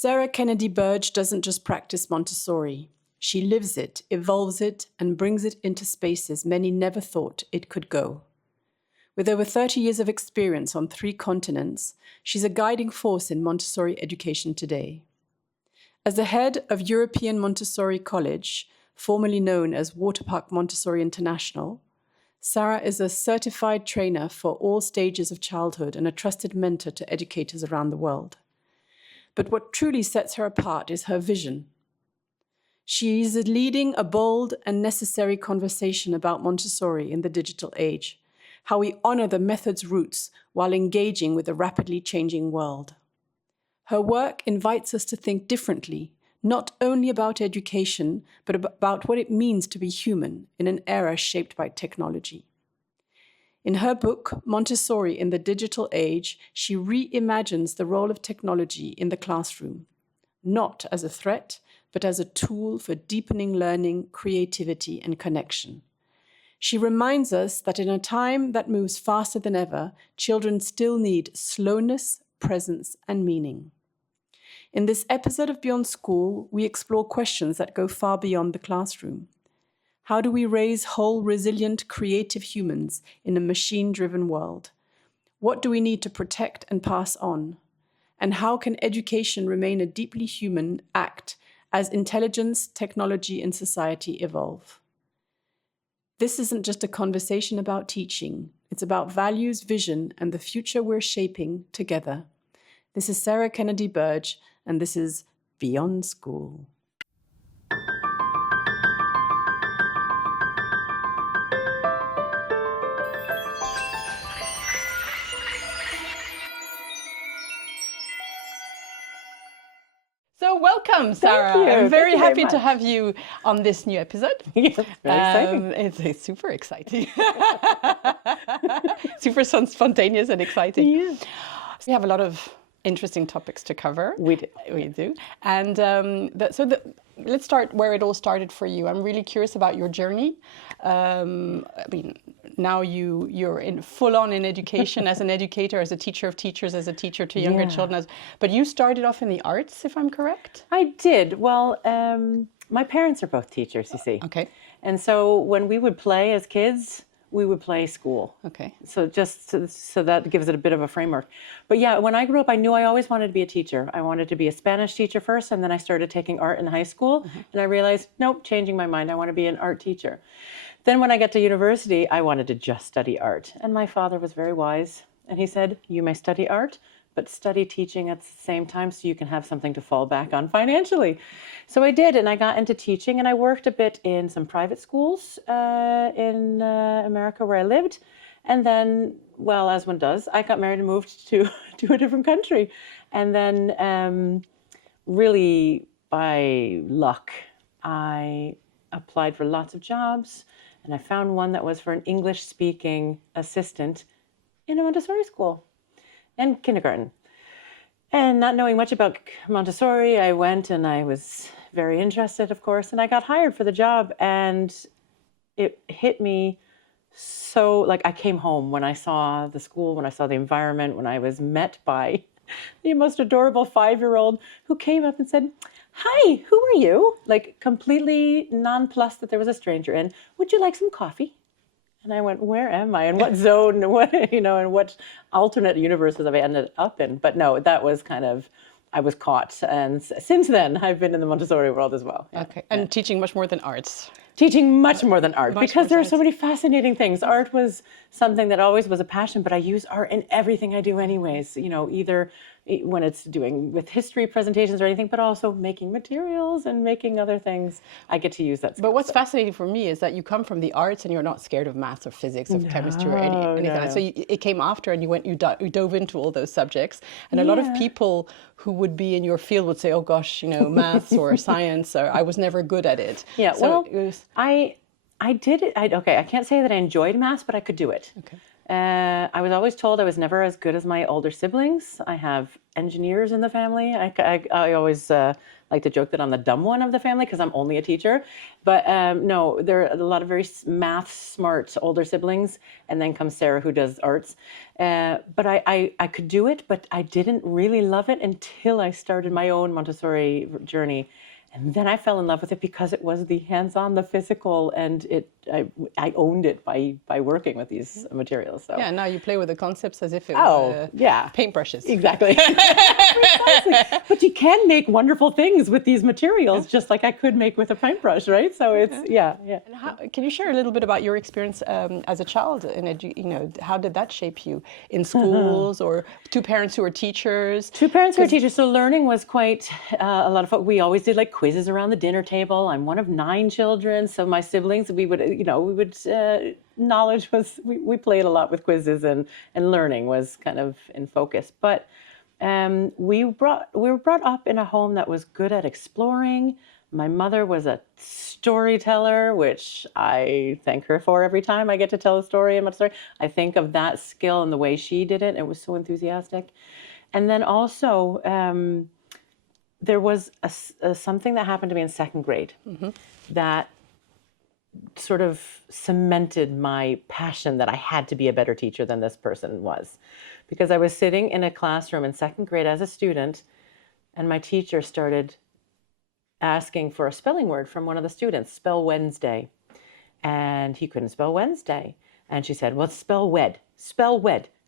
Sarah Kennedy Berge doesn't just practice Montessori. She lives it, evolves it, and brings it into spaces many never thought it could go. With over 30 years of experience on 3 continents, she's a guiding force in Montessori education today. As the head of European Montessori College, formerly known as Waterpark Montessori International, Sarah is a certified trainer for all stages of childhood and a trusted mentor to educators around the world. But what truly sets her apart is her vision. She is leading a bold and necessary conversation about Montessori in the digital age, how we honor the method's roots while engaging with a rapidly changing world. Her work invites us to think differently, not only about education, but about what it means to be human in an era shaped by technology. In her book, Montessori in the Digital Age, she reimagines the role of technology in the classroom, not as a threat, but as a tool for deepening learning, creativity, and connection. She reminds us that in a time that moves faster than ever, children still need slowness, presence, and meaning. In this episode of Beyond School, we explore questions that go far beyond the classroom. How do we raise whole, resilient, creative humans in a machine-driven world? What do we need to protect and pass on? And how can education remain a deeply human act as intelligence, technology, and society evolve? This isn't just a conversation about teaching. It's about values, vision, and the future we're shaping together. This is Sarah Kennedy Berge, and this is Beyond School. So welcome, Sarah. Thank you. I'm very Thank you happy very to much. have you on this new episode. Yes, very exciting. It's super exciting. Super spontaneous and exciting. Yeah. We have a lot of interesting topics to cover. We do. We do. And let's start where it all started for you. I'm really curious about your journey. Now you're in full on in education as an educator, as a teacher of teachers, as a teacher to younger children. But you started off in the arts, if I'm correct? I did. Well, my parents are both teachers, you see. Okay. And so when we would play as kids, we would play school. Okay. So just so that gives it a bit of a framework. But yeah, when I grew up, I knew I always wanted to be a teacher. I wanted to be a Spanish teacher first, and then I started taking art in high school. Mm-hmm. And I realized, nope, changing my mind. I want to be an art teacher. Then when I got to university, I wanted to just study art. And my father was very wise. And he said, you may study art, but study teaching at the same time so you can have something to fall back on financially. So I did, and I got into teaching, and I worked a bit in some private schools in America where I lived. And then, well, as one does, I got married and moved to a different country. And then really by luck, I applied for lots of jobs, and I found one that was for an English-speaking assistant in a Montessori school and kindergarten. And not knowing much about Montessori, I went and I was very interested, of course, and I got hired for the job. And it hit me so, like, I came home when I saw the school, when I saw the environment, when I was met by the most adorable 5-year-old who came up and said, hi, who are you? Like, completely nonplussed that there was a stranger in. Would you like some coffee? And I went, where am I? And what zone? And what, and what alternate universes have I ended up in? But no, that was kind of, I was caught. And since then, I've been in the Montessori world as well. Yeah. Okay. And teaching much more than arts. Teaching much more than art, Much because more there are science. so many fascinating things. Art was something that always was a passion, but I use art in everything I do anyways, either when it's doing with history presentations or anything, but also making materials and making other things. I get to use that. But what's fascinating for me is that you come from the arts and you're not scared of maths or physics or chemistry or anything. No. So it came after, and you dove into all those subjects. And a lot of people who would be in your field would say, oh gosh, maths or science, or I was never good at it. Yeah, so well, it was... I did it. I can't say that I enjoyed maths, but I could do it. Okay. I was always told I was never as good as my older siblings. I have engineers in the family. I always like to joke that I'm the dumb one of the family because I'm only a teacher. But no, there are a lot of very math smart older siblings. And then comes Sarah, who does arts. But I could do it, but I didn't really love it until I started my own Montessori journey. And then I fell in love with it because it was the hands-on, the physical, and I owned it by working with these materials. So. Yeah, now you play with the concepts as if it Oh, were yeah. paintbrushes. Exactly. Precisely. But you can make wonderful things with these materials, just like I could make with a paintbrush, right? So it's, yeah. And can you share a little bit about your experience as a child? How did that shape you in schools or two parents who were teachers? Two parents who were teachers. So learning was quite a lot of fun. We always did like quizzes around the dinner table. I'm one of 9 children. So my siblings, we would knowledge was, we played a lot with quizzes and learning was kind of in focus. But we were brought up in a home that was good at exploring. My mother was a storyteller, which I thank her for every time I get to tell a story in my story. I think of that skill and the way she did it. It was so enthusiastic. And then also, there was something that happened to me in 2nd grade that sort of cemented my passion that I had to be a better teacher than this person was. Because I was sitting in a classroom in 2nd grade as a student, and my teacher started asking for a spelling word from one of the students, spell Wednesday. And he couldn't spell Wednesday. And she said, well, spell wed,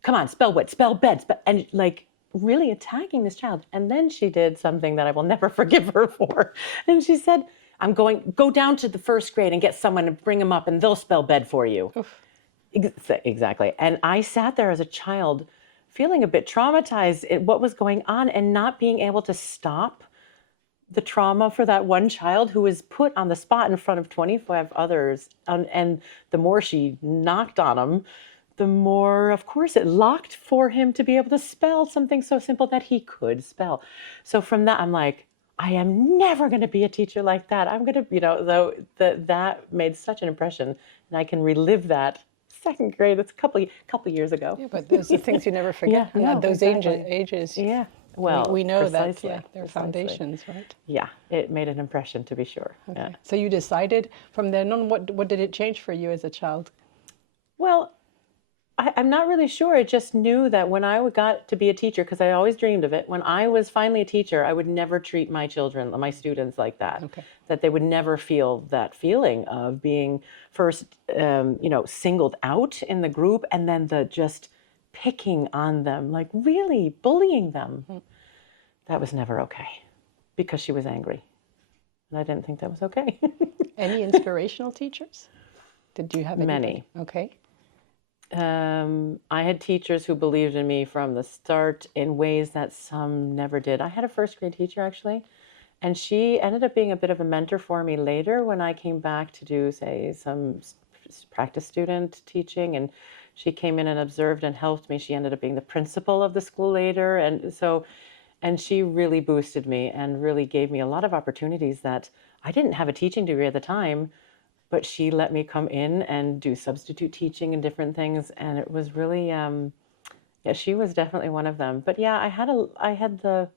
come on, spell wed, spell bed, and like really attacking this child. And then she did something that I will never forgive her for. And she said, go down to the 1st grade and get someone and bring them up and they'll spell bed for you. Oof. Exactly. And I sat there as a child feeling a bit traumatized at what was going on and not being able to stop the trauma for that one child who was put on the spot in front of 25 others. And the more she knocked on him, the more, of course, it locked for him to be able to spell something so simple that he could spell. So from that, I'm like, I am never going to be a teacher like that. I'm going to, though that made such an impression, and I can relive that. 2nd grade, that's a couple years ago. Yeah, but those are things you never forget. Yeah, no, those exactly. ages. Yeah. Well, we know precisely, that they're foundations, right? Yeah, it made an impression to be sure. Okay. Yeah. So you decided from then on, what did it change for you as a child? Well, I'm not really sure. I just knew that when I got to be a teacher, because I always dreamed of it, when I was finally a teacher, I would never treat my children, my students like that. Okay. That they would never feel that feeling of being first, singled out in the group and then the just picking on them, like really bullying them. That was never okay because she was angry. And I didn't think that was okay. Any inspirational teachers? Did you have anybody? Many. Okay. I had teachers who believed in me from the start in ways that some never did. I had a 1st grade teacher actually, and she ended up being a bit of a mentor for me later when I came back to do, say, some practice student teaching, and she came in and observed and helped me. She ended up being the principal of the school later, and she really boosted me and really gave me a lot of opportunities that I didn't have a teaching degree at the time. But she let me come in and do substitute teaching and different things, and it was really, she was definitely one of them. But yeah, I had the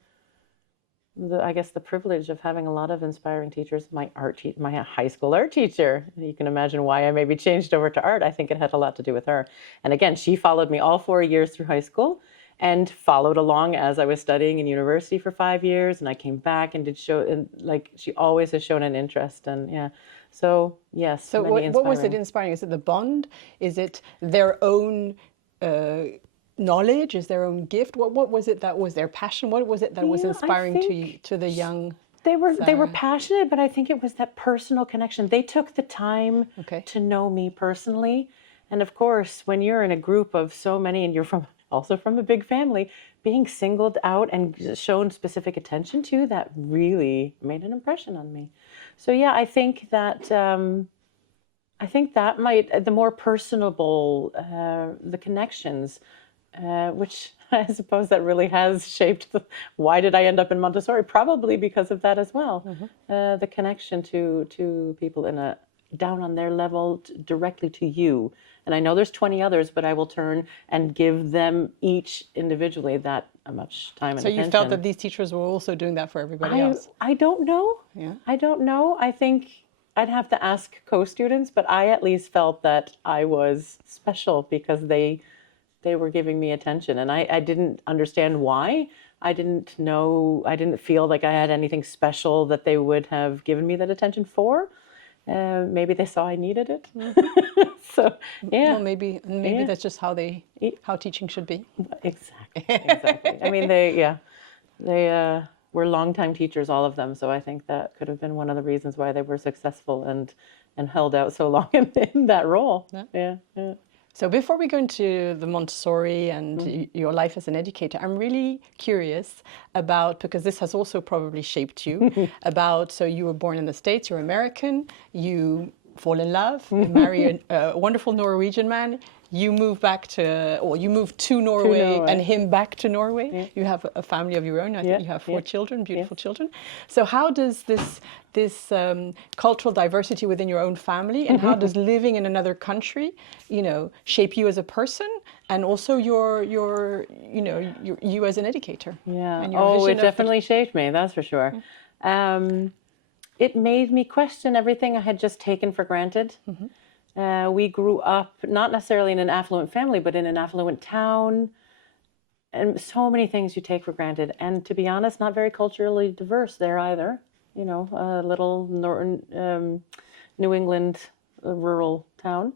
I guess the privilege of having a lot of inspiring teachers. My high school art teacher, you can imagine why I maybe changed over to art. I think it had a lot to do with her. And again, she followed me all 4 years through high school, and followed along as I was studying in university for 5 years, and I came back and did show, and like she always has shown an interest, and yeah. So yes. So what was it inspiring? Is it the bond? Is it their own knowledge? Is their own gift? What was it that was their passion? What was it that was inspiring to the young? They were passionate, but I think it was that personal connection. They took the time to know me personally, and of course, when you're in a group of so many, and you're also from a big family, being singled out and shown specific attention to, that really made an impression on me. So yeah, I think that might, the more personable, the connections, which I suppose that really has shaped why did I end up in Montessori? Probably because of that as well. Mm-hmm. The connection to people down on their level, directly to you. And I know there's 20 others, but I will turn and give them each individually that much time and So attention. you felt that these teachers were also doing that for everybody else? I don't know. Yeah. I don't know. I think I'd have to ask co-students, but I at least felt that I was special because they were giving me attention, and I didn't understand why. I didn't know. I didn't feel like I had anything special that they would have given me that attention for. Maybe they saw I needed it. So yeah. Well, maybe that's just how teaching should be. Exactly. I mean, they were longtime teachers, all of them. So I think that could have been one of the reasons why they were successful and held out so long in that role. Yeah. So before we go into the Montessori and your life as an educator, I'm really curious about, because this has also probably shaped you, so you were born in the States, you're American, you fall in love, you marry a wonderful Norwegian man, you moved to Norway and him back to Norway. Yeah. You have a family of your own. I think you have 4 children, beautiful children. So how does this cultural diversity within your own family, and how does living in another country, shape you as a person, and also you as an educator? Yeah. And it definitely shaped me. That's for sure. It made me question everything I had just taken for granted. We grew up not necessarily in an affluent family, but in an affluent town, and so many things you take for granted. And to be honest, not very culturally diverse there either. A little New England rural town.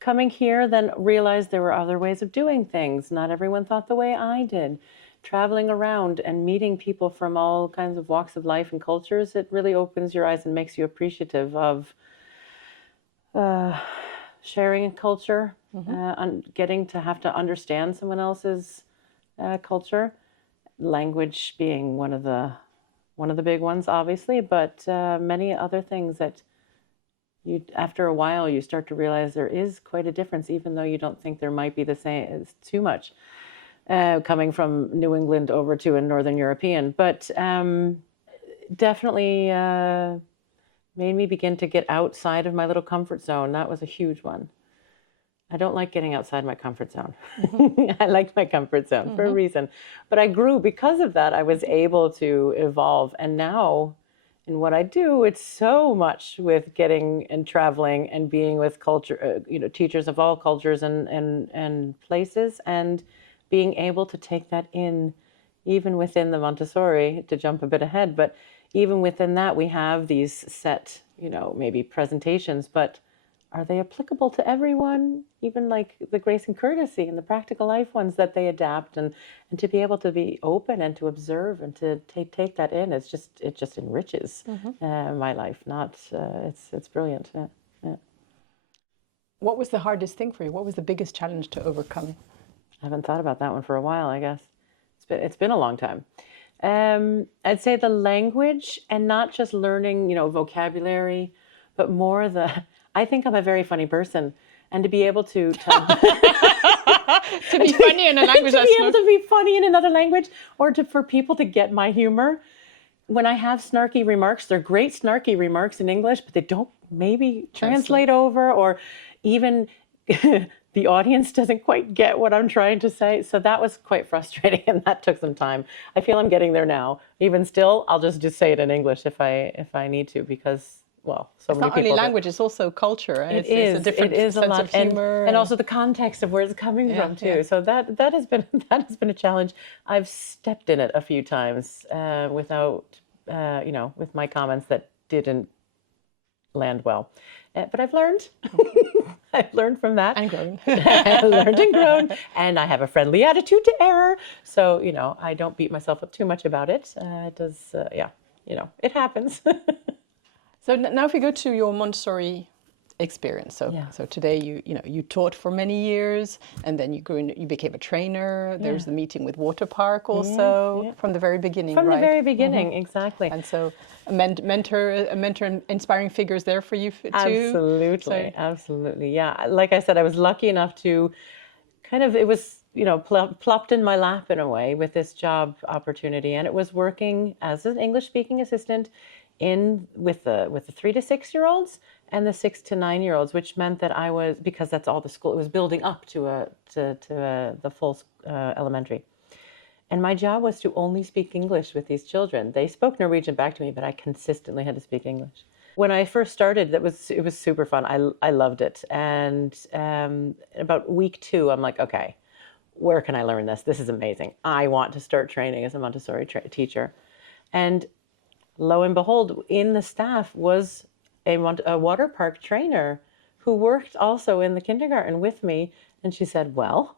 Coming here, then realized there were other ways of doing things. Not everyone thought the way I did. Traveling around and meeting people from all kinds of walks of life and cultures, it really opens your eyes and makes you appreciative of sharing a culture, getting to have to understand someone else's culture. Language being one of the big ones, obviously, but many other things that after a while you start to realize there is quite a difference, even though you don't think there might be the same. It's too much. Coming from New England over to a Northern European, but definitely made me begin to get outside of my little comfort zone. That was a huge one. I don't like getting outside my comfort zone. I like my comfort zone for a reason. But I grew because of that. I was able to evolve. And now in what I do, it's so much with getting and traveling and being with culture, teachers of all cultures and places, and being able to take that in, even within the Montessori, to jump a bit ahead, but even within that, we have these set, maybe presentations, but are they applicable to everyone? Even like the grace and courtesy and the practical life ones that they adapt, and to be able to be open and to observe and to take that in, it just enriches my life. It's brilliant. Yeah. What was the hardest thing for you? What was the biggest challenge to overcome? I haven't thought about that one for a while, I guess. It's been a long time. I'd say the language, and not just learning, vocabulary, but more I think I'm a very funny person, and to be able to to be funny in a language, to be able to be funny in another language, or for people to get my humor. When I have snarky remarks, they're great snarky remarks in English, but they don't maybe translate over, or even the audience doesn't quite get what I'm trying to say. So that was quite frustrating, and that took some time. I feel I'm getting there now. Even still, I'll just say it in English if I need to, because, well, so it's many people. It's not only language, it's also culture. Right? It's a different sense of humor. And also the context of where it's coming from, too. Yeah. So that has been a challenge. I've stepped in it a few times without, with my comments that didn't land well. But I've learned. I've learned from that. And grown. Learned and grown. And I have a friendly attitude to error. So, I don't beat myself up too much about it. It does, it happens. So now if we go to your Montessori experience. So today you taught for many years, and then you grew and you became a trainer. There's the meeting with Water Park also from the very beginning. From the very beginning, exactly. And so a mentor, inspiring figures there for you too. Absolutely, absolutely. Yeah, like I said, I was lucky enough to it was plopped in my lap in a way with this job opportunity, and it was working as an English speaking assistant with the 3 to 6 year olds and the 6 to 9 year olds, which meant that I was, because that's all the school, it was building up to the full elementary. And my job was to only speak English with these children. They spoke Norwegian back to me, but I consistently had to speak English. When I first started, it was super fun. I loved it. And about week 2, I'm like, okay, where can I learn this? This is amazing. I want to start training as a Montessori teacher. And lo and behold, in the staff was a water park trainer who worked also in the kindergarten with me. And she said, well,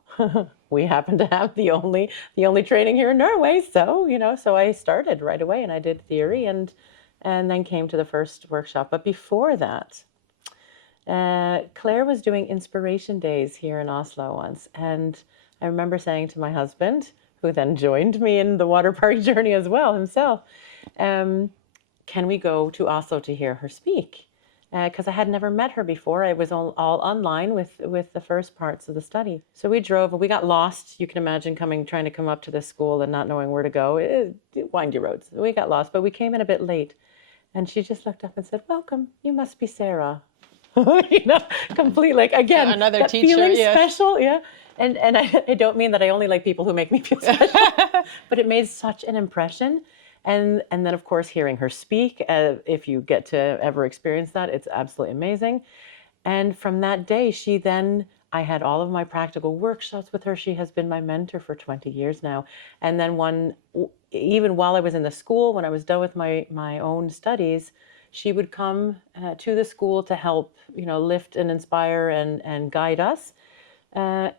we happen to have the only training here in Norway. So, so I started right away and I did theory and then came to the first workshop. But before that, Claire was doing inspiration days here in Oslo once. And I remember saying to my husband, who then joined me in the water park journey as well himself, can we go to Oslo to hear her speak? Because I had never met her before. I was all online with the first parts of the study. So we drove, and we got lost. You can imagine trying to come up to this school and not knowing where to go. Windy roads. We got lost, but we came in a bit late. And she just looked up and said, welcome, you must be Sarah. Complete, again, so another that teacher, feeling yes. Special, yeah. And I don't mean that I only like people who make me feel special, but it made such an impression. And then, of course, hearing her speak, if you get to ever experience that, it's absolutely amazing. And from that day, I had all of my practical workshops with her. She has been my mentor for 20 years now. And then even while I was in the school, when I was done with my own studies, she would come to the school to help, lift and inspire and guide us. And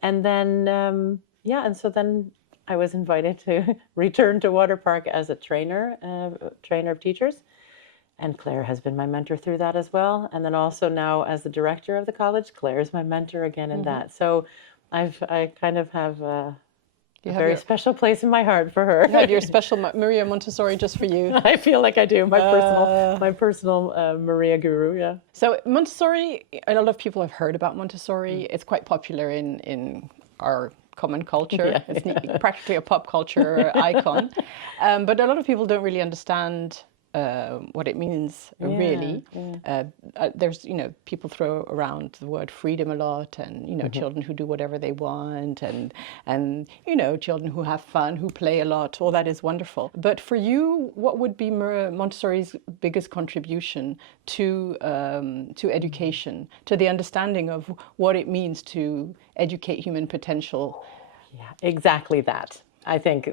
so then I was invited to return to Water Park as a trainer of teachers. And Claire has been my mentor through that as well. And then also now as the director of the college, Claire is my mentor again in that. So I kind of have a very special place in my heart for her. You have your special Maria Montessori just for you. I feel like I do. My personal Maria guru, yeah. So Montessori, a lot of people have heard about Montessori. It's quite popular in our common culture. Yeah. It's practically a pop culture icon. But a lot of people don't really understand what it means, really. Yeah. There's, people throw around the word freedom a lot, and, children who do whatever they want, and children who have fun, who play a lot, all that is wonderful. But for you, what would be Montessori's biggest contribution to education, to the understanding of what it means to educate human potential? Yeah, exactly that. I think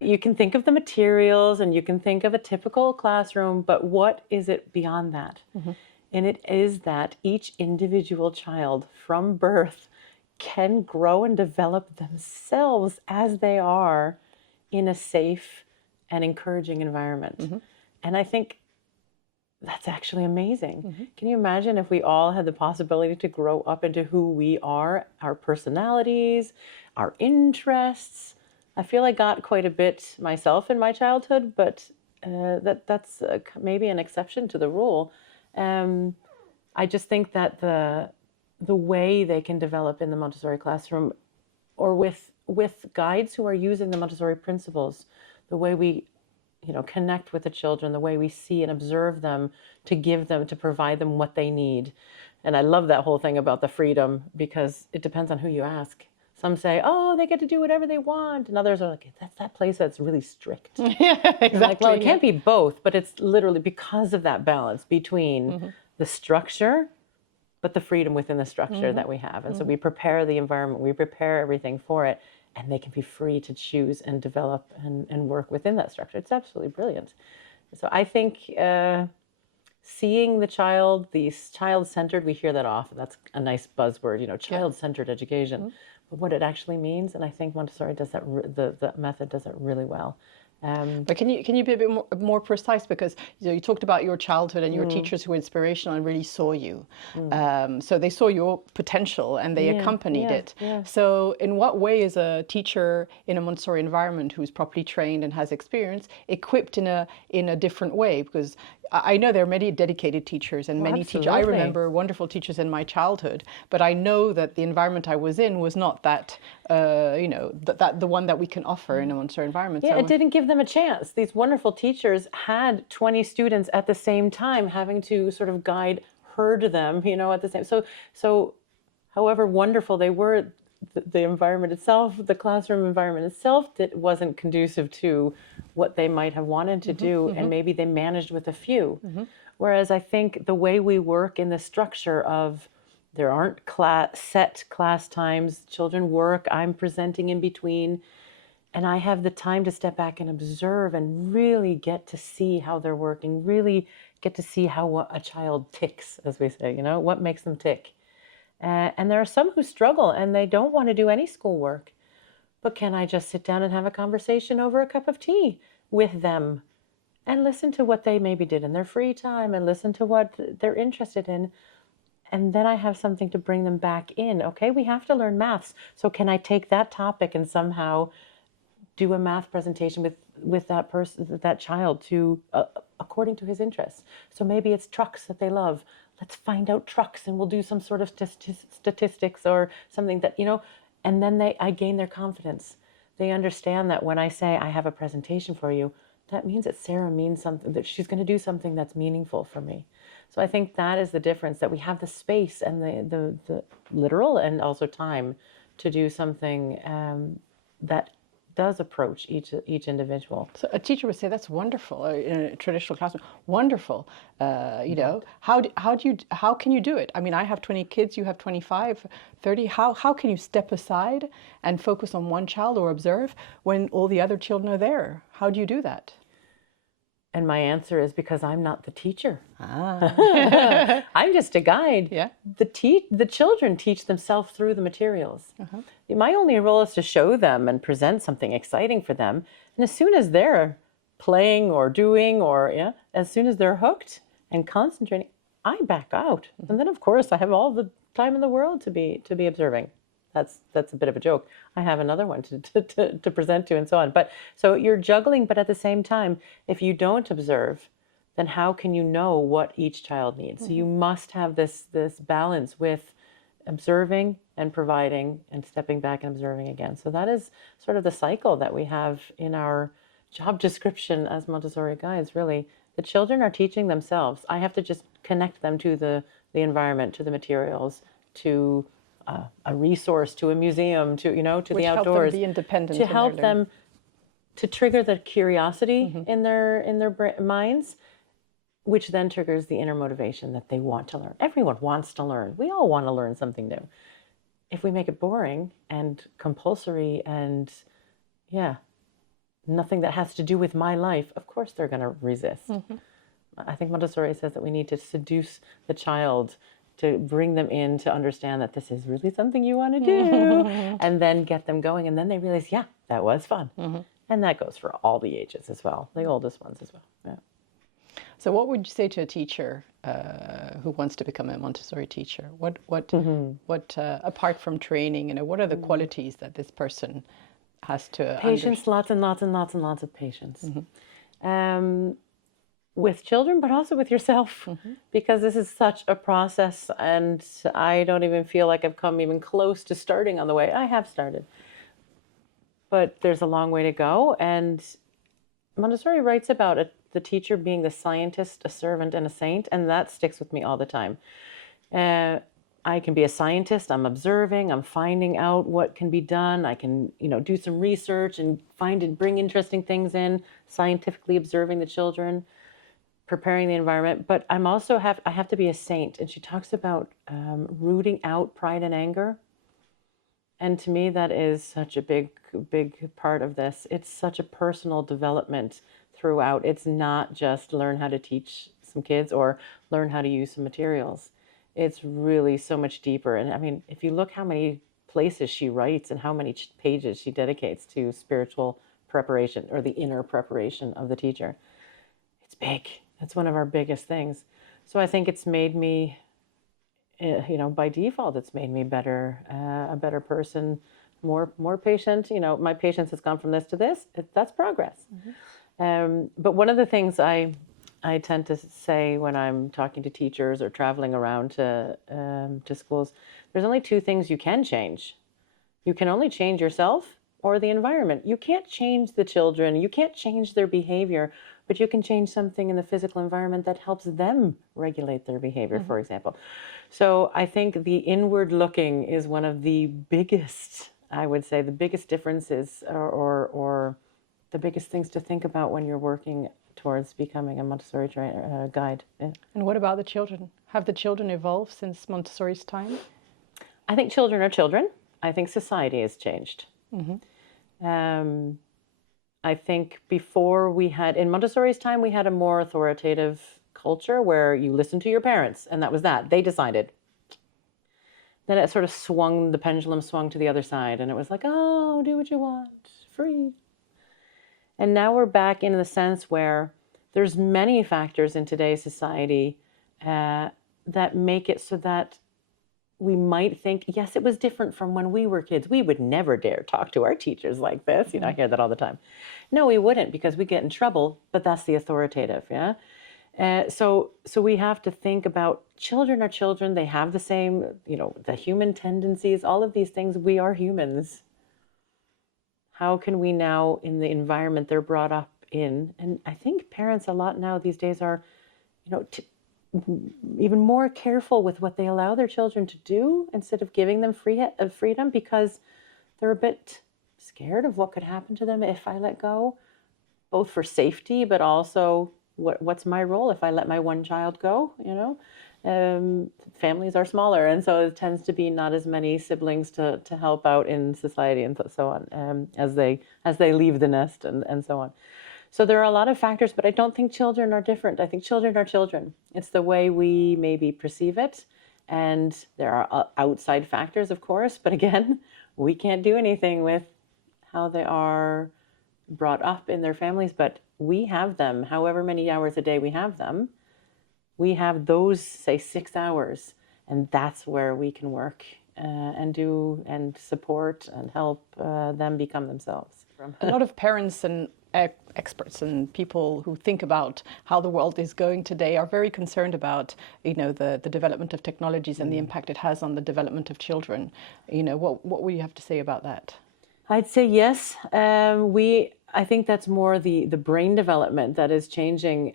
you can think of the materials and you can think of a typical classroom, but what is it beyond that? Mm-hmm. And it is that each individual child from birth can grow and develop themselves as they are in a safe and encouraging environment. Mm-hmm. And I think that's actually amazing. Mm-hmm. Can you imagine if we all had the possibility to grow up into who we are, our personalities, our interests? I feel I got quite a bit myself in my childhood, but that's maybe an exception to the rule. I just think that the way they can develop in the Montessori classroom, or with guides who are using the Montessori principles, the way we connect with the children, the way we see and observe them, to provide them what they need. And I love that whole thing about the freedom, because it depends on who you ask. Some say, oh, they get to do whatever they want. And others are like, that's that place that's really strict. Yeah, exactly. Like, well, it can't be both, but it's literally because of that balance between the structure, but the freedom within the structure that we have. And so we prepare the environment, we prepare everything for it, and they can be free to choose and develop and work within that structure. It's absolutely brilliant. So I think seeing the child-centered, we hear that often. That's a nice buzzword, child-centered education. But what it actually means, and I think Montessori does that. The method does it really well. But can you be a bit more precise, because you talked about your childhood and your teachers who were inspirational and really saw you. So they saw your potential and they accompanied it. Yeah. So in what way is a teacher in a Montessori environment who's properly trained and has experience equipped in a different way? Because I know there are many dedicated teachers and many teachers. I remember wonderful teachers in my childhood, but I know that the environment I was in was not that, the one that we can offer in a Montessori environment. Yeah, so it didn't give them them a chance. These wonderful teachers had 20 students at the same time, having to sort of herd them, at the same. So however wonderful they were, the environment itself, the classroom environment itself, that wasn't conducive to what they might have wanted to do, and maybe they managed with a few. Whereas I think the way we work in the structure of, there aren't set class times, children work, I'm presenting in between, and I have the time to step back and observe and really get to see how they're working, really get to see how a child ticks, as we say, what makes them tick. And there are some who struggle and they don't want to do any schoolwork. But can I just sit down and have a conversation over a cup of tea with them and listen to what they maybe did in their free time and listen to what they're interested in? And then I have something to bring them back in. Okay, we have to learn maths. So can I take that topic and somehow do a math presentation with that person, that child, to according to his interests? So maybe it's trucks that they love. Let's find out trucks, and we'll do some sort of statistics or something that, and then I gain their confidence. They understand that when I say I have a presentation for you, that means that Sarah means something, that she's going to do something that's meaningful for me. So I think that is the difference, that we have the space and the literal and also time to do something that does approach each individual. So a teacher would say, that's wonderful, in a traditional classroom, wonderful. How can you do it? I mean, I have 20 kids, you have 25, 30. How can you step aside and focus on one child or observe when all the other children are there? How do you do that? And my answer is, because I'm not the teacher. I'm just a guide. Yeah. The children teach themselves through the materials. My only role is to show them and present something exciting for them. And as soon as they're playing or doing, as soon as they're hooked and concentrating, I back out. And then, of course, I have all the time in the world to be observing. That's a bit of a joke. I have another one to present to, and so on. But so you're juggling, but at the same time, if you don't observe, then how can you know what each child needs? So you must have this balance with observing and providing and stepping back and observing again. So that is sort of the cycle that we have in our job description as Montessori guides. Really, the children are teaching themselves. I have to just connect them to the environment, to the materials, to a resource, to a museum, to the outdoors, help them be independent, to help them to trigger the curiosity in their minds, which then triggers the inner motivation that they want to learn. Everyone wants to learn. We all want to learn something new. If we make it boring and compulsory and nothing that has to do with my life, of course they're going to resist. I think Montessori says that we need to seduce the child, to bring them in to understand that this is really something you want to do, and then get them going. And then they realize, yeah, that was fun. And that goes for all the ages as well, the oldest ones as well. Yeah. So what would you say to a teacher who wants to become a Montessori teacher? What apart from training, what are the qualities that this person has to Patience, lots and lots and lots and lots of patience. With children, but also with yourself, because this is such a process, and I don't even feel like I've come even close to starting on the way. I have started, but there's a long way to go. And Montessori writes about the teacher being the scientist, a servant, and a saint, and that sticks with me all the time. I can be a scientist. I'm observing. I'm finding out what can be done. I can, do some research and find and bring interesting things in, scientifically observing the children, preparing the environment. But I have to be a saint. And she talks about rooting out pride and anger. And to me, that is such a big part of this. It's such a personal development throughout. It's not just learn how to teach some kids or learn how to use some materials. It's really so much deeper. And I mean, if you look how many places she writes and how many pages she dedicates to spiritual preparation or the inner preparation of the teacher, it's big. That's one of our biggest things. So I think it's made me, by default, it's made me better, a better person, more patient. My patience has gone from this to this. That's progress. But one of the things I tend to say when I'm talking to teachers or traveling around to schools, there's only two things you can change. You can only change yourself, or the environment. You can't change the children, you can't change their behavior, but you can change something in the physical environment that helps them regulate their behavior, for example. So I think the inward looking is one of the biggest, I would say, the biggest differences or the biggest things to think about when you're working towards becoming a Montessori guide. Yeah. And what about the children? Have the children evolved since Montessori's time? I think children are children. I think society has changed. I think before we had, in Montessori's time, we had a more authoritative culture where you listened to your parents and that was that. They decided. Then it sort of swung, the pendulum swung to the other side and it was like, oh, do what you want, free. And now we're back in the sense where there's many factors in today's society that make it so that we might think, yes, it was different from when we were kids. We would never dare talk to our teachers like this. You know, I hear that all the time. No, we wouldn't because we get in trouble, but that's the authoritative, yeah? So we have to think about children are children. They have the same, you know, the human tendencies, all of these things. We are humans. How can we now, in the environment they're brought up in, and I think parents a lot now these days are, you know, even more careful with what they allow their children to do instead of giving them freedom because they're a bit scared of what could happen to them if I let go, both for safety, but also what's my role if I let my one child go, you know? Families are smaller, and so it tends to be not as many siblings to help out in society and so on as they leave the nest and so on. So there are a lot of factors, but I don't think children are different. I think children are children. It's the way we maybe perceive it. And there are outside factors, of course, but again, we can't do anything with how they are brought up in their families, but we have them, however many hours a day we have them. We have those, say, 6 hours, and that's where we can work and do and support and help them become themselves. A lot of parents and experts and people who think about how the world is going today are very concerned about, you know, the development of technologies and the impact it has on the development of children. You know, what would you have to say about that? I'd say yes. I think that's more the brain development that is changing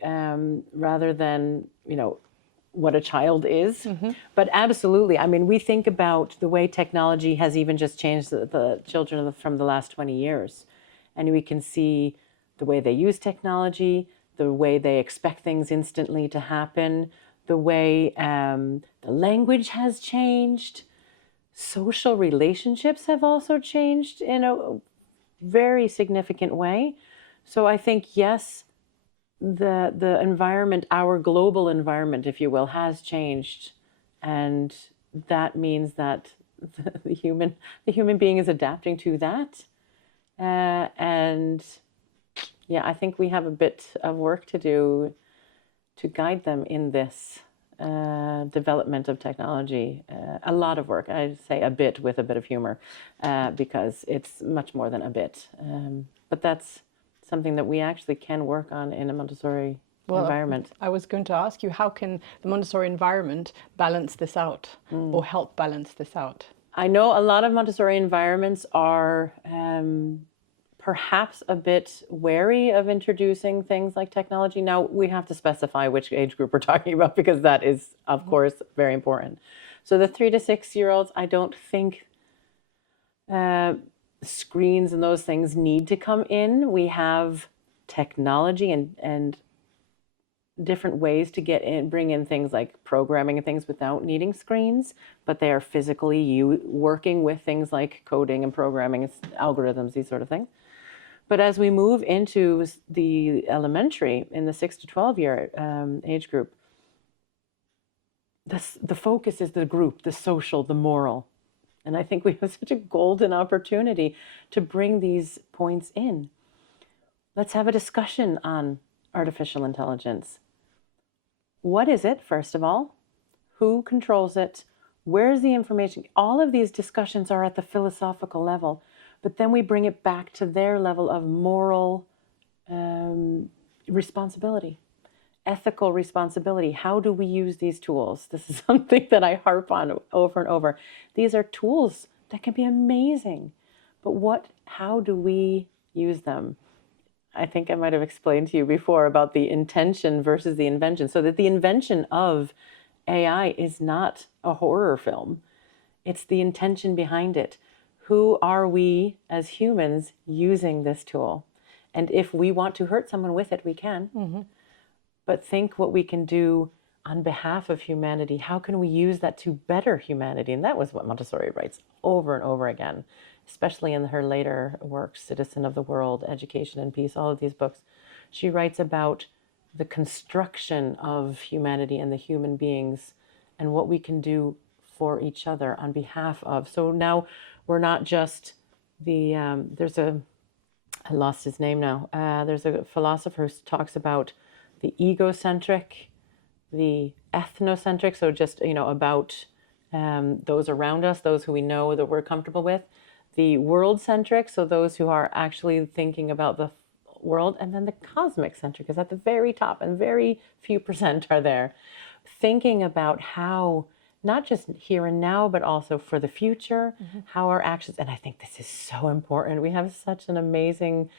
rather than, you know, what a child is. But absolutely, I mean, we think about the way technology has even just changed the children from the last 20 years. And we can see the way they use technology, the way they expect things instantly to happen, the way the language has changed. Social relationships have also changed in a very significant way. So I think, yes, the environment, our global environment, if you will, has changed. And that means that the human being is adapting to that. And yeah, I think we have a bit of work to do to guide them in this development of technology. A lot of work, I'd say a bit with a bit of humor, because it's much more than a bit. But that's something that we actually can work on in a Montessori environment. I was going to ask you, how can the Montessori environment balance this out or help balance this out? I know a lot of Montessori environments are perhaps a bit wary of introducing things like technology. Now, we have to specify which age group we're talking about because that is, of course, very important. So the 3 to 6 year olds, I don't think screens and those things need to come in. We have technology and different ways to bring in things like programming and things without needing screens, but they are physically working with things like coding and programming, algorithms, these sort of things. But as we move into the elementary, in the 6 to 12 year age group, the focus is the group, the social, the moral. And I think we have such a golden opportunity to bring these points in. Let's have a discussion on artificial intelligence. What is it, first of all? Who controls it? Where's the information? All of these discussions are at the philosophical level, but then we bring it back to their level of moral responsibility, ethical responsibility. How do we use these tools? This is something that I harp on over and over. These are tools that can be amazing, but how do we use them? I think I might have explained to you before about the intention versus the invention. So that the invention of AI is not a horror film. It's the intention behind it. Who are we as humans using this tool? And if we want to hurt someone with it, we can. But think what we can do on behalf of humanity. How can we use that to better humanity? And that was what Montessori writes over and over again, especially in her later works, Citizen of the World, Education and Peace, all of these books. She writes about the construction of humanity and the human beings and what we can do for each other on behalf of. So now we're not just I lost his name now. There's a philosopher who talks about the egocentric, the ethnocentric, so just, about those around us, those who we know that we're comfortable with, the world-centric, so those who are actually thinking about the world, and then the cosmic-centric is at the very top, and very few % are there, thinking about how, not just here and now, but also for the future, how our actions, and I think this is so important. We have such an amazing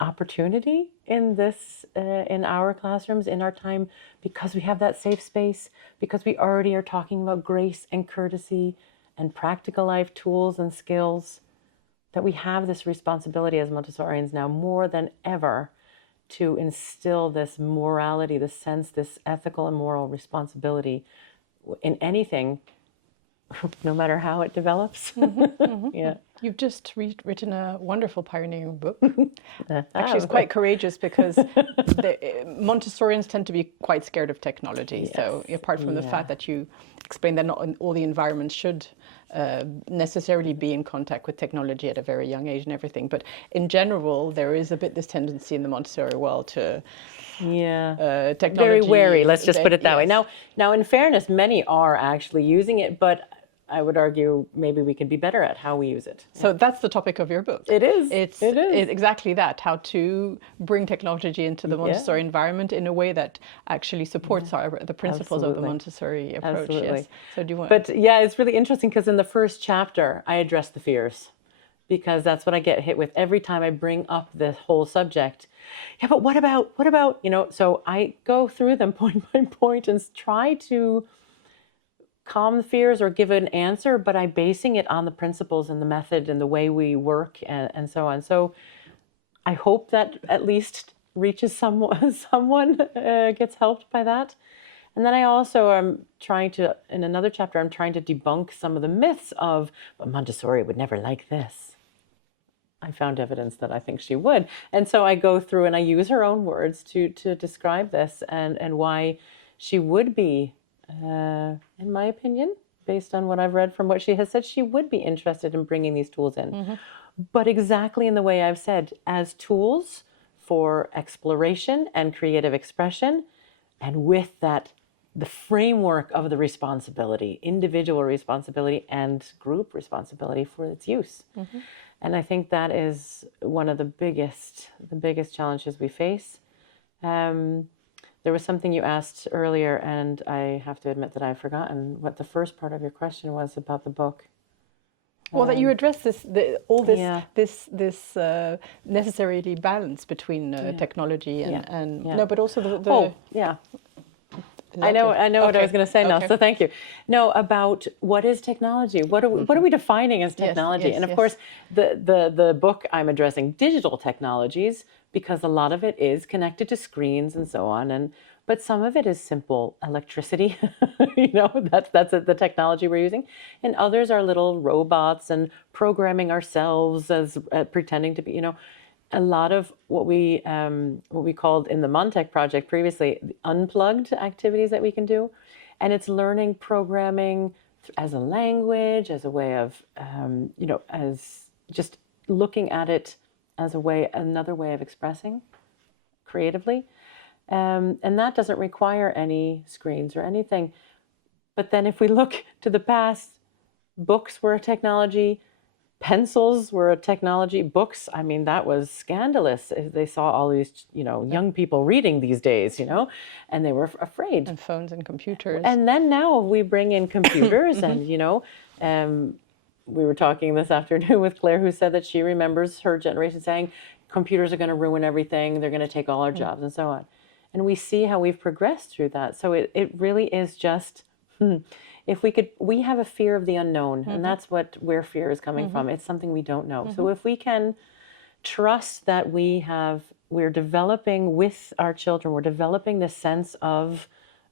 opportunity in this, in our classrooms, in our time, because we have that safe space, because we already are talking about grace and courtesy and practical life tools and skills, that we have this responsibility as Montessorians now more than ever to instill this morality, this sense, this ethical and moral responsibility in anything, no matter how it develops. Yeah. You've just written a wonderful pioneering book. Actually, it's quite courageous because Montessorians tend to be quite scared of technology. Yes. So apart from the fact that you explain that not all the environments should necessarily be in contact with technology at a very young age and everything, but in general, there is a bit this tendency in the Montessori world to technology. Very wary, let's just put it that way. Now, in fairness, many are actually using it, but I would argue maybe we could be better at how we use it. So that's the topic of your book. It is. It's exactly that, how to bring technology into the Montessori environment in a way that actually supports the principles of the Montessori approach. Absolutely. Yes. So do you want? But yeah, it's really interesting because in the first chapter, I address the fears, because that's what I get hit with every time I bring up the whole subject. Yeah, but what about, so I go through them point by point and try to calm the fears or give an answer, but I'm basing it on the principles and the method and the way we work and so on. So I hope that at least reaches someone gets helped by that. And then I also am trying to, in another chapter, I'm trying to debunk some of the myths of, but Montessori would never like this. I found evidence that I think she would. And so I go through and I use her own words to describe this and why she would be, in my opinion, based on what I've read from what she has said, she would be interested in bringing these tools in. But exactly in the way I've said, as tools for exploration and creative expression, and with that, the framework of the responsibility, individual responsibility and group responsibility for its use. And I think that is one of the biggest challenges we face. There was something you asked earlier, and I have to admit that I've forgotten what the first part of your question was about the book. Well, that you address this necessarily balance between technology and no, but also I know what I was going to say now, so thank you. No, about what is technology? What are we defining as technology? And of course, the book I'm addressing digital technologies, because a lot of it is connected to screens and so on, but some of it is simple electricity. That's the technology we're using, and others are little robots and programming ourselves as pretending to be, a lot of what we called in the Montech project previously, the unplugged activities that we can do. And it's learning programming as a language, as a way of, as just looking at it as another way of expressing creatively. And that doesn't require any screens or anything. But then if we look to the past, books were a technology, pencils were a technology, books, I mean, that was scandalous. They saw all these, young people reading these days, and they were afraid. And phones and computers. And then now we bring in computers and, we were talking this afternoon with Claire, who said that she remembers her generation saying, computers are going to ruin everything, they're going to take all our jobs, and so on. And we see how we've progressed through that. So it really is just, if we have a fear of the unknown, and that's where fear is coming from. It's something we don't know. So if we can trust that we're developing with our children, we're developing this sense of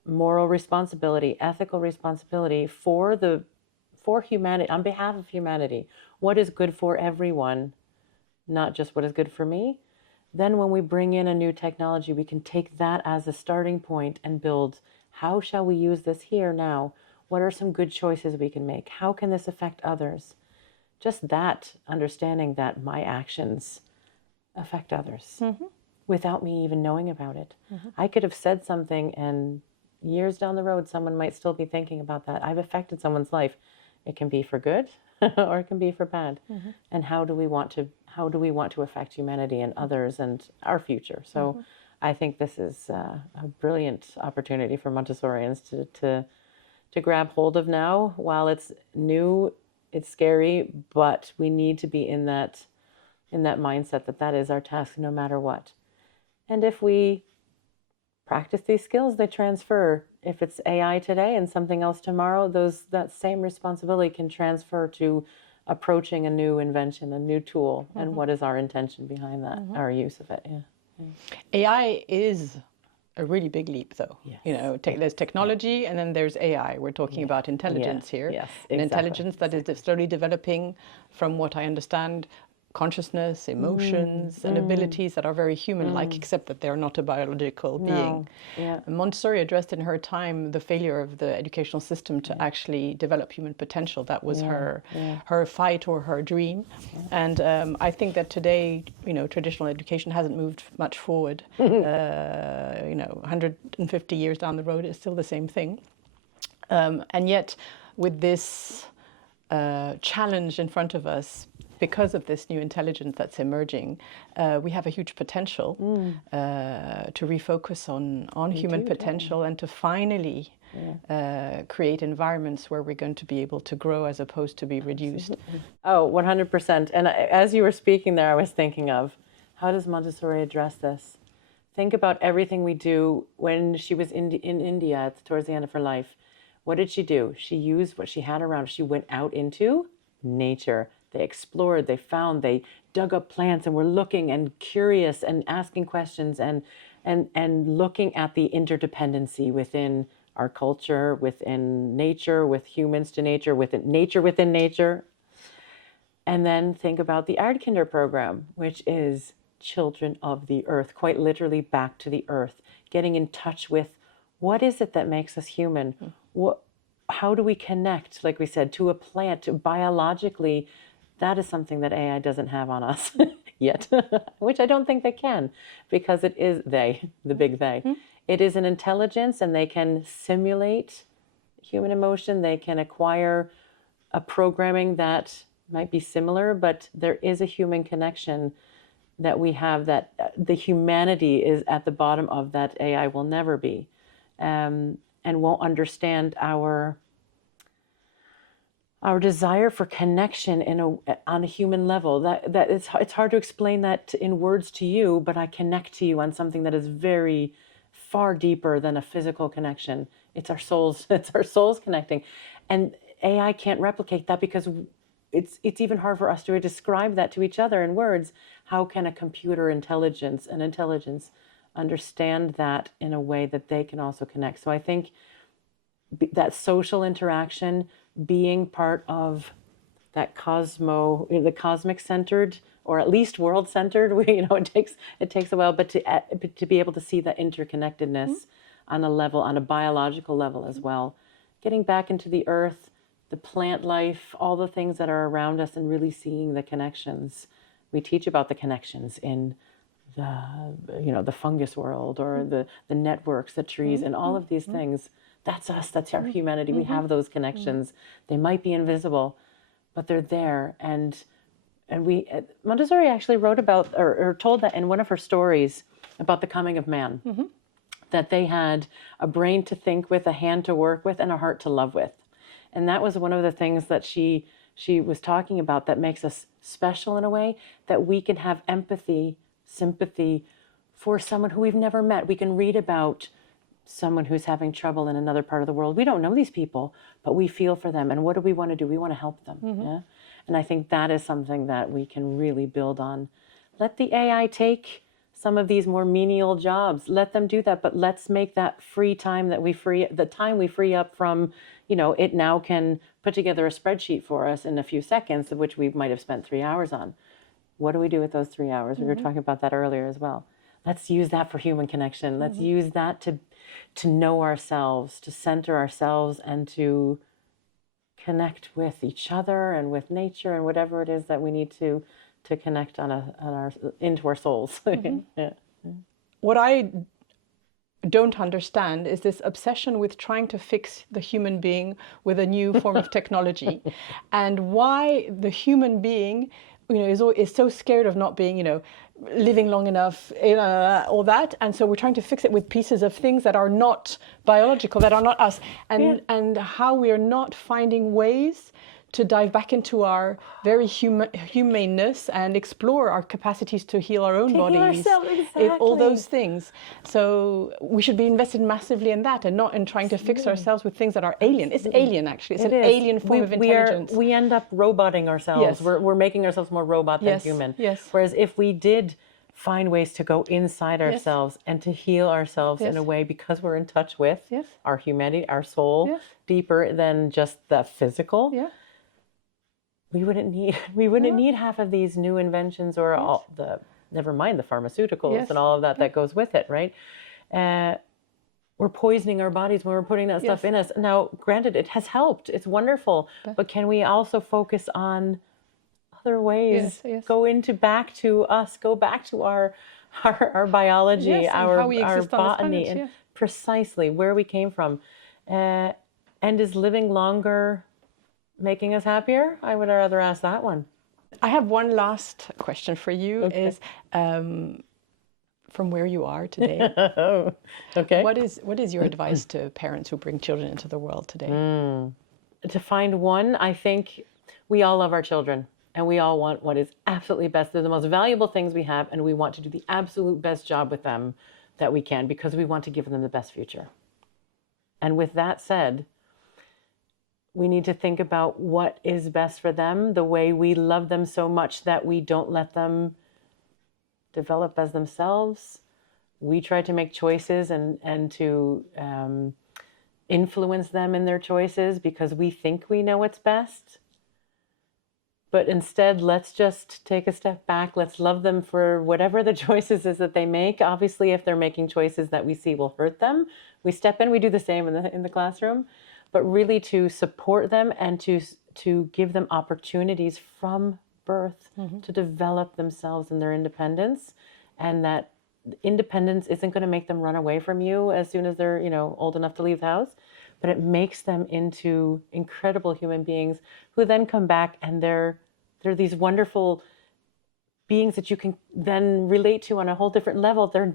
moral responsibility, ethical responsibility for humanity, on behalf of humanity, what is good for everyone, not just what is good for me, then when we bring in a new technology, we can take that as a starting point and build, how shall we use this here now? What are some good choices we can make? How can this affect others? Just that understanding that my actions affect others without me even knowing about it. I could have said something and years down the road, someone might still be thinking about that. I've affected someone's life. It can be for good or it can be for bad. And how do we want to affect humanity and others and our future? So I think this is a brilliant opportunity for Montessorians to grab hold of now. While it's new, it's scary, but we need to be in that mindset that is our task no matter what. And if we practice these skills, they transfer. If it's AI today and something else tomorrow, that same responsibility can transfer to approaching a new invention, a new tool, and what is our intention behind that, our use of it. AI is a really big leap, though. Yes. You know, there's technology, and then there's AI. We're talking about intelligence here. Yes, An exactly. intelligence that is slowly developing, from what I understand, consciousness, emotions, and abilities that are very human-like, except that they're not a biological being. Yeah. Montessori addressed in her time the failure of the educational system to actually develop human potential. That was her fight or her dream. And I think that today, you know, traditional education hasn't moved much forward. You know, 150 years down the road, it's still the same thing. And yet, with this challenge in front of us, because of this new intelligence that's emerging, we have a huge potential to refocus on human potential and to finally create environments where we're going to be able to grow as opposed to be reduced. Oh, 100%. And as you were speaking there, I was thinking of, how does Montessori address this? Think about everything we do. When she was in India towards the end of her life, what did she do? She used what she had around. She went out into nature. They explored, they found, they dug up plants and were looking and curious and asking questions and looking at the interdependency within our culture, within nature, with humans to nature, within nature. And then think about the Erdkinder program, which is children of the earth, quite literally back to the earth, getting in touch with what is it that makes us human? How do we connect, like we said, to a plant, biologically? That is something that AI doesn't have on us yet, which I don't think they can, because it is the big they. It is an intelligence, and they can simulate human emotion. They can acquire a programming that might be similar, but there is a human connection that we have, that the humanity is at the bottom of that AI will never be, and won't understand our desire for connection on a human level. That it's hard to explain that in words to you, but I connect to you on something that is very far deeper than a physical connection. It's our souls. It's our souls connecting, and AI can't replicate that, because it's even hard for us to describe that to each other in words. How can a computer intelligence understand that in a way that they can also connect? So I think that social interaction, being part of that the cosmic centered, or at least world centered, it takes a while, but to be able to see that interconnectedness on a biological level as well, getting back into the earth, the plant life, all the things that are around us, and really seeing the connections. We teach about the connections in the fungus world, or the networks, the trees, and all of these things. That's us. That's our humanity. We have those connections. They might be invisible, but they're there. And Montessori actually wrote about, or told that in one of her stories about the coming of man, that they had a brain to think with, a hand to work with, and a heart to love with. And that was one of the things that she she was talking about that makes us special in a way that we can have empathy, sympathy for someone who we've never met. We can read about someone who's having trouble in another part of the world. We don't know these people, but we feel for them. And what do we want to do? We want to help them. Yeah? And I think that is something that we can really build on. Let the AI take some of these more menial jobs. Let them do that, but let's make that free time that we free up from, it now can put together a spreadsheet for us in a few seconds, of which we might have spent 3 hours on. What do we do with those 3 hours? We were talking about that earlier as well. Let's use that for human connection. Let's use that to know ourselves, to center ourselves, and to connect with each other and with nature and whatever it is that we need to connect into our souls. Yeah. What I don't understand is this obsession with trying to fix the human being with a new form of technology, and why the human being, is so scared of not being, living long enough, all that, and so we're trying to fix it with pieces of things that are not biological, that are not us, and how we are not finding ways to dive back into our very humaneness and explore our capacities to heal our own bodies, all those things. So we should be invested massively in that, and not in trying to fix ourselves with things that are alien. It's alien, actually. It's an alien form of intelligence. We end up roboting ourselves. Yes. We're making ourselves more robot than human. Yes. Whereas if we did find ways to go inside ourselves and to heal ourselves in a way, because we're in touch with our humanity, our soul, deeper than just the physical. Yeah. We wouldn't need half of these new inventions, or all never mind the pharmaceuticals and all of that goes with it, right? We're poisoning our bodies when we're putting that stuff in us. Now, granted, it has helped. It's wonderful. But can we also focus on other ways? Go back to us, go back to our biology, our botany, and precisely where we came from. And is living longer making us happier? I would rather ask that one. I have one last question for you. Is from where you are today. Okay. What is your advice to parents who bring children into the world today? To find one, I think we all love our children, and we all want what is absolutely best. They're the most valuable things we have, and we want to do the absolute best job with them that we can, because we want to give them the best future. And with that said, we need to think about what is best for them, the way we love them so much that we don't let them develop as themselves. We try to make choices and to influence them in their choices because we think we know what's best. But instead, let's just take a step back. Let's love them for whatever the choices is that they make. Obviously, if they're making choices that we see will hurt them, we step in. We do the same in the classroom. But really to support them and to give them opportunities from birth to develop themselves and their independence, and that independence isn't going to make them run away from you as soon as they're old enough to leave the house, but it makes them into incredible human beings who then come back and they're these wonderful beings that you can then relate to on a whole different level. They're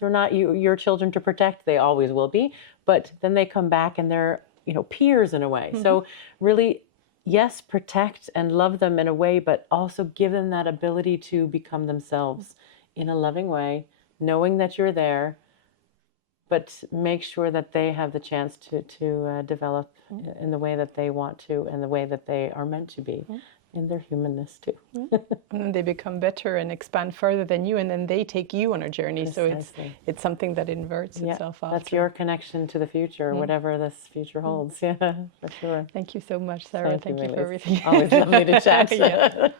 not your children to protect. They always will be, but then they come back and they're peers in a way. So really, yes, protect and love them in a way, but also give them that ability to become themselves in a loving way, knowing that you're there, but make sure that they have the chance to develop in the way that they want to and the way that they are meant to be. In their humanness too. And then they become better and expand further than you, and then they take you on a journey. Precisely. So it's something that inverts itself after. That's your connection to the future, whatever this future holds. Yeah, for sure. Thank you so much, Sarah. Thank you for everything. Always lovely to chat.